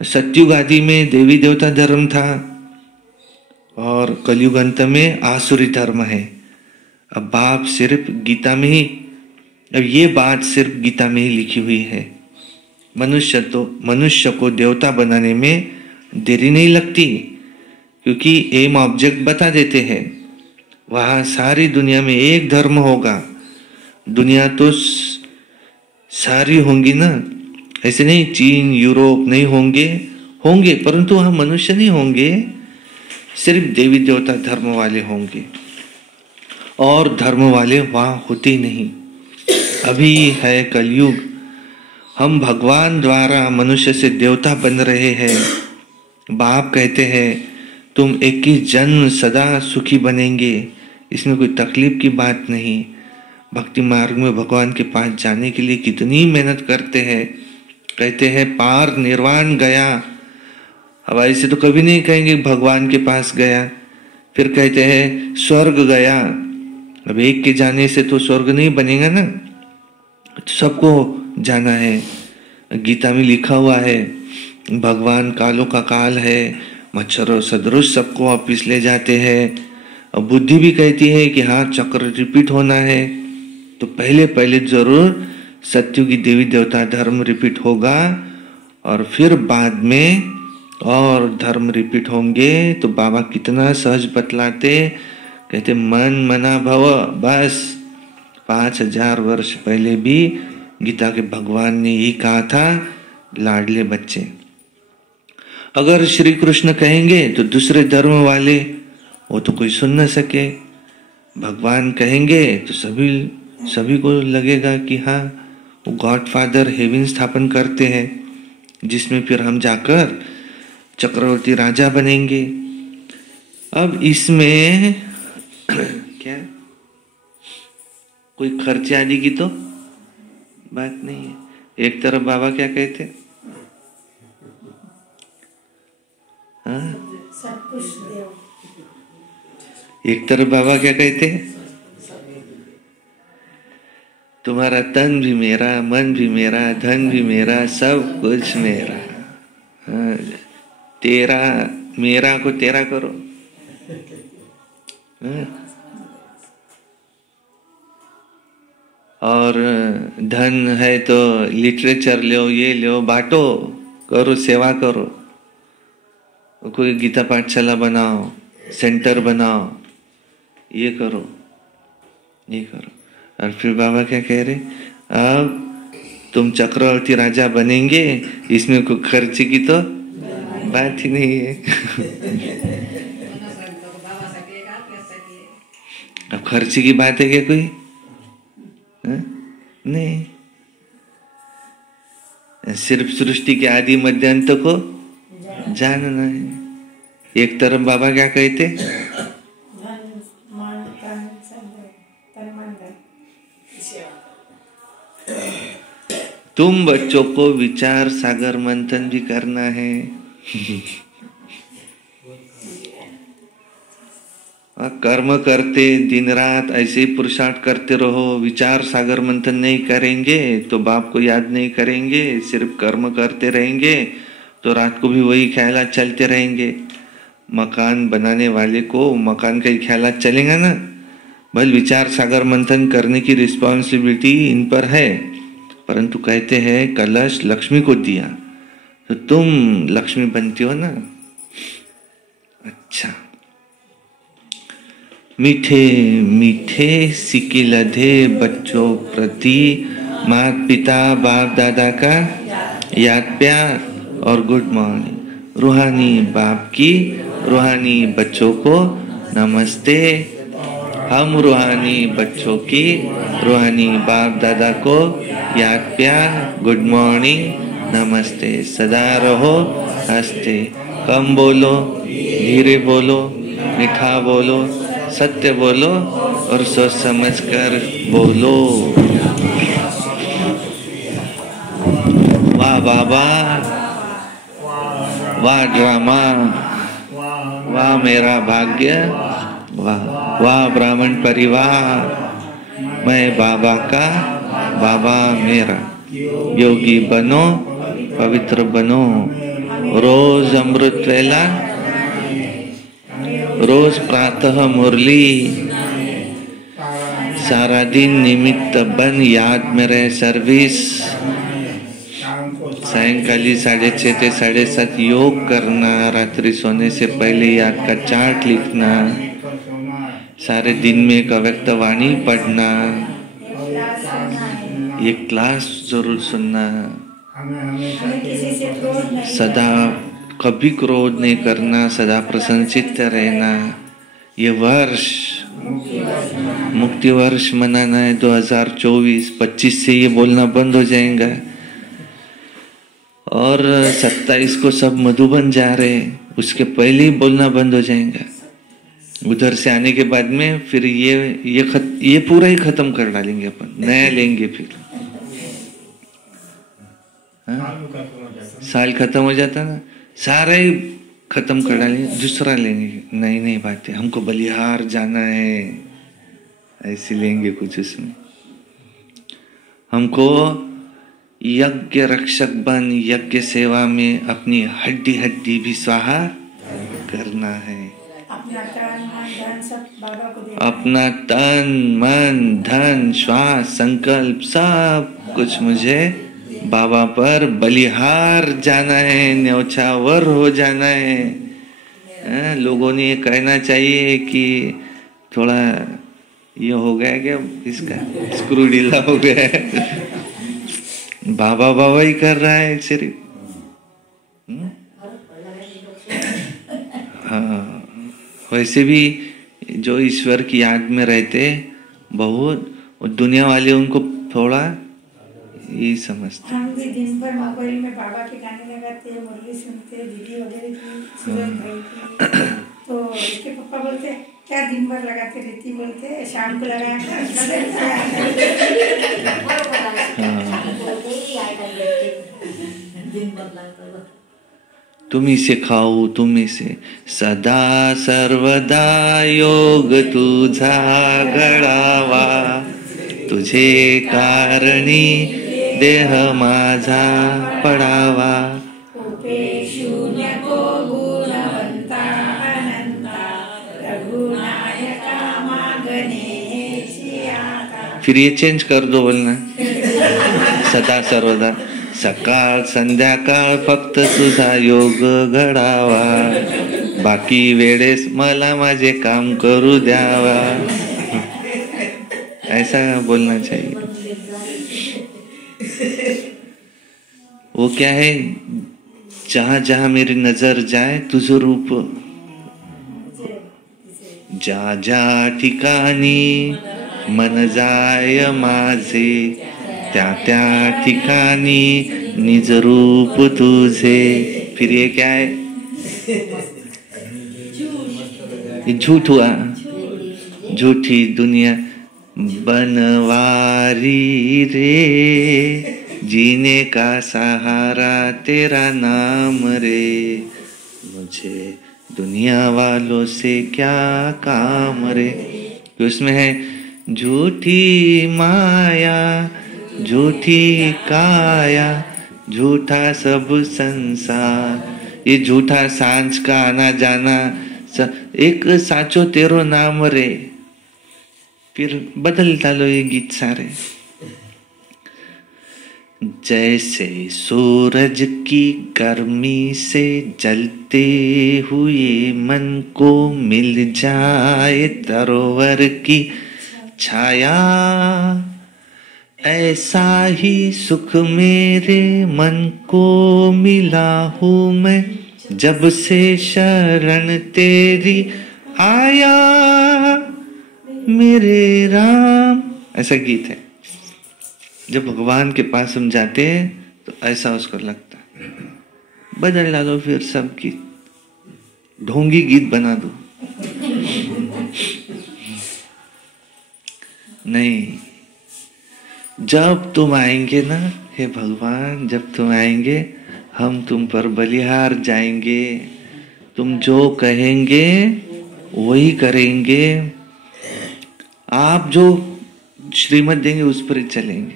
सतयुग आदि में देवी देवता धर्म था और कलयुग अंत में आसुरी धर्म है। अब बाप सिर्फ गीता में ही, अब ये बात सिर्फ गीता में ही लिखी हुई है। मनुष्य को देवता बनाने में देरी नहीं लगती, क्योंकि एम ऑब्जेक्ट बता देते हैं। वहां सारी दुनिया में एक धर्म होगा। दुनिया तो सारी होंगी ना, ऐसे नहीं चीन यूरोप नहीं होंगे, परंतु वहां मनुष्य नहीं होंगे, सिर्फ देवी देवता धर्म वाले होंगे और धर्म वाले वहां होते ही नहीं। अभी है कलयुग, हम भगवान द्वारा मनुष्य से देवता बन रहे हैं। बाप कहते हैं तुम 21 जन्म सदा सुखी बनेंगे, इसमें कोई तकलीफ की बात नहीं। भक्ति मार्ग में भगवान के पास जाने के लिए कितनी मेहनत करते हैं। कहते हैं पार निर्वाण गया, अब ऐसे तो कभी नहीं कहेंगे भगवान के पास गया। फिर कहते हैं स्वर्ग गया, अब एक के जाने से तो स्वर्ग नहीं बनेगा ना, सबको जाना है। गीता में लिखा हुआ है भगवान कालों का काल है, मच्छरों सदृश सबको वापिस ले जाते हैं। अब बुद्धि भी कहती है कि हाँ चक्र रिपीट होना है, तो पहले जरूर सत्युगी देवी देवता धर्म रिपीट होगा और फिर बाद में और धर्म रिपीट होंगे। तो बाबा कितना सहज बतलाते, कहते मन मना भव। बस 5000 वर्ष पहले भी गीता के भगवान ने यही कहा था, लाडले बच्चे। अगर श्री कृष्ण कहेंगे तो दूसरे धर्म वाले वो तो कोई सुन न सके, भगवान कहेंगे तो सभी को लगेगा कि हाँ वो गॉड फादर हेवन स्थापन करते हैं, जिसमें फिर हम जाकर चक्रवर्ती राजा बनेंगे। अब इसमें क्या कोई खर्चे आदि की तो बात नहीं है। एक तरफ बाबा क्या कहते, हाँ सब कुछ देव। एक तरफ बाबा क्या कहते, तुम्हारा तन भी मेरा, मन भी मेरा, धन भी मेरा, सब कुछ मेरा। हाँ, तेरा मेरा को तेरा करो। हाँ। और धन है तो लिटरेचर लो, ये लो, बांटो, करो, सेवा करो। कोई गीता पाठशाला बनाओ, सेंटर बनाओ, ये करो, ये करो। और फिर बाबा क्या कह रहे, अब तुम चक्रवर्ती राजा बनेंगे, इसमें कोई खर्च की तो बात ही नहीं है। अब खर्च की बात है क्या कोई? हा? नहीं, सिर्फ सृष्टि के आदि मध्य अंत को जानना है। एक तरफ बाबा क्या कहते, तुम बच्चों को विचार सागर मंथन भी करना है। कर्म करते दिन रात ऐसे ही पुरुषार्थ करते रहो, विचार सागर मंथन नहीं करेंगे तो बाप को याद नहीं करेंगे, सिर्फ कर्म करते रहेंगे तो रात को भी वही ख्यालात चलते रहेंगे। मकान बनाने वाले को मकान का ही ख्यालात चलेगा ना। भले विचार सागर मंथन करने की रिस्पॉन्सिबिलिटी इन पर है, परंतु कहते हैं कलश लक्ष्मी को दिया तो तुम लक्ष्मी बनती हो ना। अच्छा, मीठे मीठे सिक्के लधे बच्चों प्रति माता पिता बाप दादा का याद प्यार और गुड मॉर्निंग। रूहानी बाप की रूहानी बच्चों को नमस्ते। हम रूहानी बच्चों की रूहानी बाप दादा को याद प्यार, गुड मॉर्निंग, नमस्ते। सदा रहो हंसते, कम बोलो, धीरे बोलो, मीठा बोलो, सत्य बोलो और सोच समझ कर बोलो। वाह बाबा, वाह ड्रामा, वाह मेरा भाग्य, वाह वाह ब्राह्मण परिवार, मैं बाबा का, बाबा मेरा। योगी बनो, पवित्र बनो, रोज अमृत वेला, रोज प्रातः मुरली, सारा दिन निमित्त बन, याद में रहे सर्विस। सायंकाली 6:30 से 7:30 योग करना, रात्रि सोने से पहले याद का चार्ट लिखना, सारे दिन में एक अव्यक्त वाणी पढ़ना, ये क्लास जरूर सुनना, सदा कभी क्रोध नहीं करना, सदा प्रसन्नचित्त रहना। ये वर्ष मुक्ति वर्ष मनाना है 2024, 25 से ये बोलना बंद हो जाएगा और 27 को सब मधुबन जा रहे, उसके पहले ही बोलना बंद हो जाएगा। उधर से आने के बाद में फिर ये पूरा ही खत्म कर डालेंगे, अपन नया लेंगे फिर। साल खत्म हो जाता ना, सारा ही खत्म कर डालेंगे, दूसरा लेंगे। नई नई बातें, हमको बलिहार जाना है, ऐसे लेंगे कुछ उसमें। हमको यज्ञ रक्षक बन, यज्ञ सेवा में अपनी हड्डी हड्डी भी स्वाहा करना है। अपना तन मन धन श्वास संकल्प सब कुछ मुझे बाबा पर बलिहार जाना है, न्यौछावर हो जाना है। लोगों ने ये कहना चाहिए कि थोड़ा ये हो गया क्या, इसका स्क्रू ढीला हो गया है। बाबा बाबा ही कर रहा है सिर्फ। हाँ, वैसे भी जो ईश्वर की याद में रहते बहुत, दुनिया वाले उनको थोड़ा ये समझते। हम भी दिन भर मोबाइल में बाबा के गाने लगाते, मुरली सुनते, दीदी वगैरह की, सूरज भाई की। तो इसके पापा बोलते क्या दिन भर लगाते रहती, बोलते शाम को लगाया तुम्ही से खाऊ तुम्ही से, सदा सर्वदा योग तुझा घडावा, तुझे कारणी देह माझा पडावा। फिर ये चेंज कर दो बोलना, सदा सर्वदा, सकाळ संध्याकाळ फक्त तुझा योग घडावा, बाकी वेळेस मला माझे काम करू द्यावा। ऐसा बोलना चाहिए। वो क्या है, जहां जहां मेरी नजर जाए तुझं रूप, ज्या ज्या ठिकाणी मन जाय माझे, त्या त्या ठिकाणी निज रूप तुझे। फिर ये क्या है, ये झूठ हुआ, झूठी दुनिया बनवारी रे, जीने का सहारा तेरा नाम रे, मुझे दुनिया वालों से क्या काम रे। तो उसमें है झूठी माया, झूठी काया, झूठा सब संसार। ये झूठा सांझ का आना जाना, एक साचो तेरो नाम रे। फिर बदल डालो ये गीत सारे। जैसे सूरज की गर्मी से जलते हुए मन को मिल जाए सरोवर की छाया, ऐसा ही सुख मेरे मन को मिला हूँ मैं, जब से शरण तेरी आया मेरे राम। ऐसा गीत है। जब भगवान के पास हम जाते हैं तो ऐसा उसको लगता है। बदल डालो फिर सब गीत, ढोंगी गीत बना दो। नहीं, जब तुम आएंगे ना हे भगवान, जब तुम आएंगे हम तुम पर बलिहार जाएंगे, तुम जो कहेंगे वही करेंगे, आप जो श्रीमत देंगे उस पर ही चलेंगे।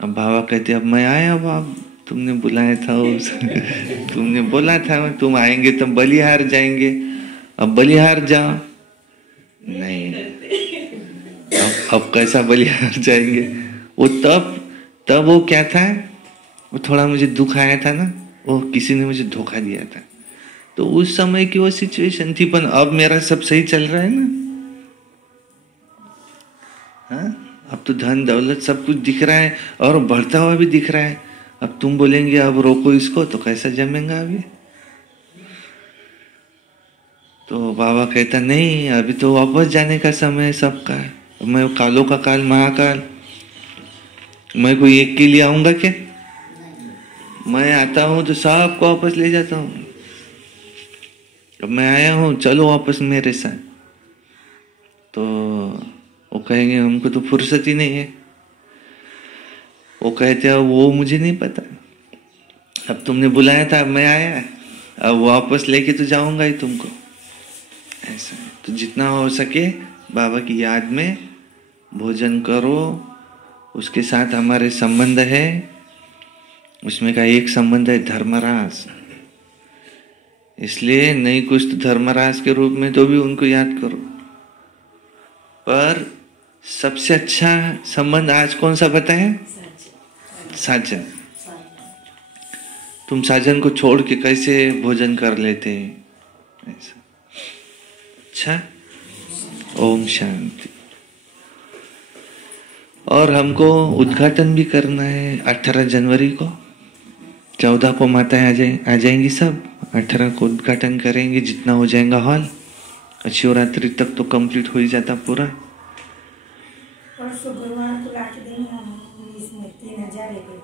अब बाबा कहते अब मैं आया बाप, तुमने बुलाया था तुमने बोला था तुम आएंगे तब बलिहार जाएंगे, अब बलिहार जाओ। नहीं, अब कैसा बलिहार जाएंगे? वो तब वो क्या था, वो थोड़ा मुझे दुख आया था ना, वो किसी ने मुझे धोखा दिया था, तो उस समय की वो सिचुएशन थी। पर अब मेरा सब सही चल रहा है ना। हाँ, अब तो धन दौलत सब कुछ दिख रहा है और बढ़ता हुआ भी दिख रहा है। अब तुम बोलेंगे अब रोको इसको, तो कैसा जमेगा अभी? तो बाबा कहता नहीं, अभी तो वापस जाने का समय है सबका। मैं कालों का काल महाकाल, मैं कोई एक के लिए आऊंगा क्या? मैं आता हूं तो सबको वापस ले जाता हूं। अब मैं आया हूं, चलो वापस मेरे साथ। तो वो कहेंगे हमको तो फुर्सत ही नहीं है। वो कहते हैं वो मुझे नहीं पता, अब तुमने बुलाया था, अब मैं आया, अब वापस लेके तो जाऊंगा ही तुमको। ऐसा है। तो जितना हो सके बाबा की याद में भोजन करो, उसके साथ हमारे संबंध है। उसमें का एक संबंध है धर्मराज, इसलिए नहीं कुछ तो धर्मराज के रूप में तो भी उनको याद करो। पर सबसे अच्छा संबंध आज कौन सा बताए? साजन। तुम साजन को छोड़ के कैसे भोजन कर लेते? ऐसा। अच्छा, ओम शांति। और हमको उद्घाटन भी करना है 18 जनवरी को। 14 को माताएं आ जाएंगी सब, 18 को उद्घाटन करेंगे जितना हो जाएगा हॉल। शिवरात्रि तक तो कंप्लीट हो ही जाता पूरा। परसों गुरुवार को लाके देंगे हम इसमें 3000 रुपये।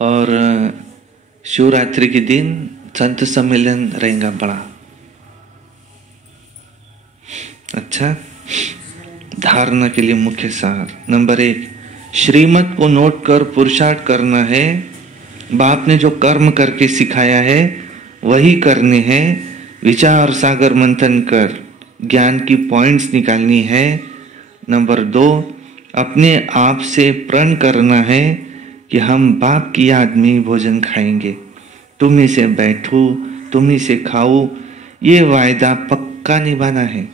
और शिवरात्रि के दिन संत सम्मेलन रहेगा बड़ा। अच्छा, धारणा के लिए मुख्य सार नंबर 1, श्रीमत को नोट कर पुरुषार्थ करना है। बाप ने जो कर्म करके सिखाया है वही करने हैं। विचार सागर मंथन कर ज्ञान की पॉइंट्स निकालनी है। नंबर 2, अपने आप से प्रण करना है कि हम बाप की याद में भोजन खाएंगे, तुम्हीं से बैठूं, तुम्हीं से खाऊं, ये वायदा पक्का निभाना है।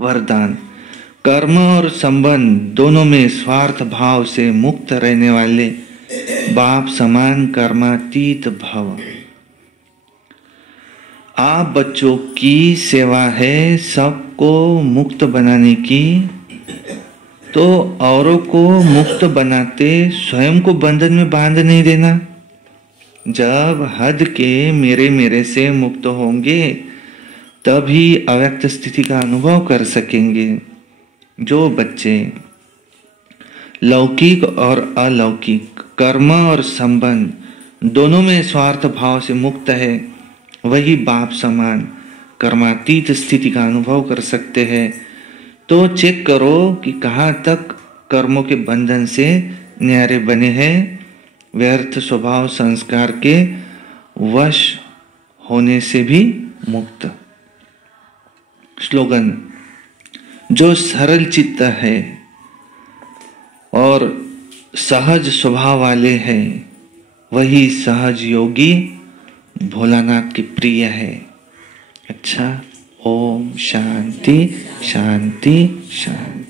वरदान, कर्म और संबंध दोनों में स्वार्थ भाव से मुक्त रहने वाले बाप समान कर्मातीत भव। आप बच्चों की सेवा है सबको मुक्त बनाने की, तो औरों को मुक्त बनाते स्वयं को बंधन में बांध नहीं देना। जब हद के मेरे से मुक्त होंगे तभी अव्यक्त स्थिति का अनुभव कर सकेंगे। जो बच्चे लौकिक और अलौकिक कर्म और संबंध दोनों में स्वार्थ भाव से मुक्त है, वही बाप समान कर्मातीत स्थिति का अनुभव कर सकते हैं। तो चेक करो कि कहाँ तक कर्मों के बंधन से न्यारे बने हैं, व्यर्थ स्वभाव संस्कार के वश होने से भी मुक्त। स्लोगन, जो सरल चित्त है और सहज स्वभाव वाले हैं वही सहज योगी भोलानाथ की प्रिय है। अच्छा, ओम शांति शांति शांति।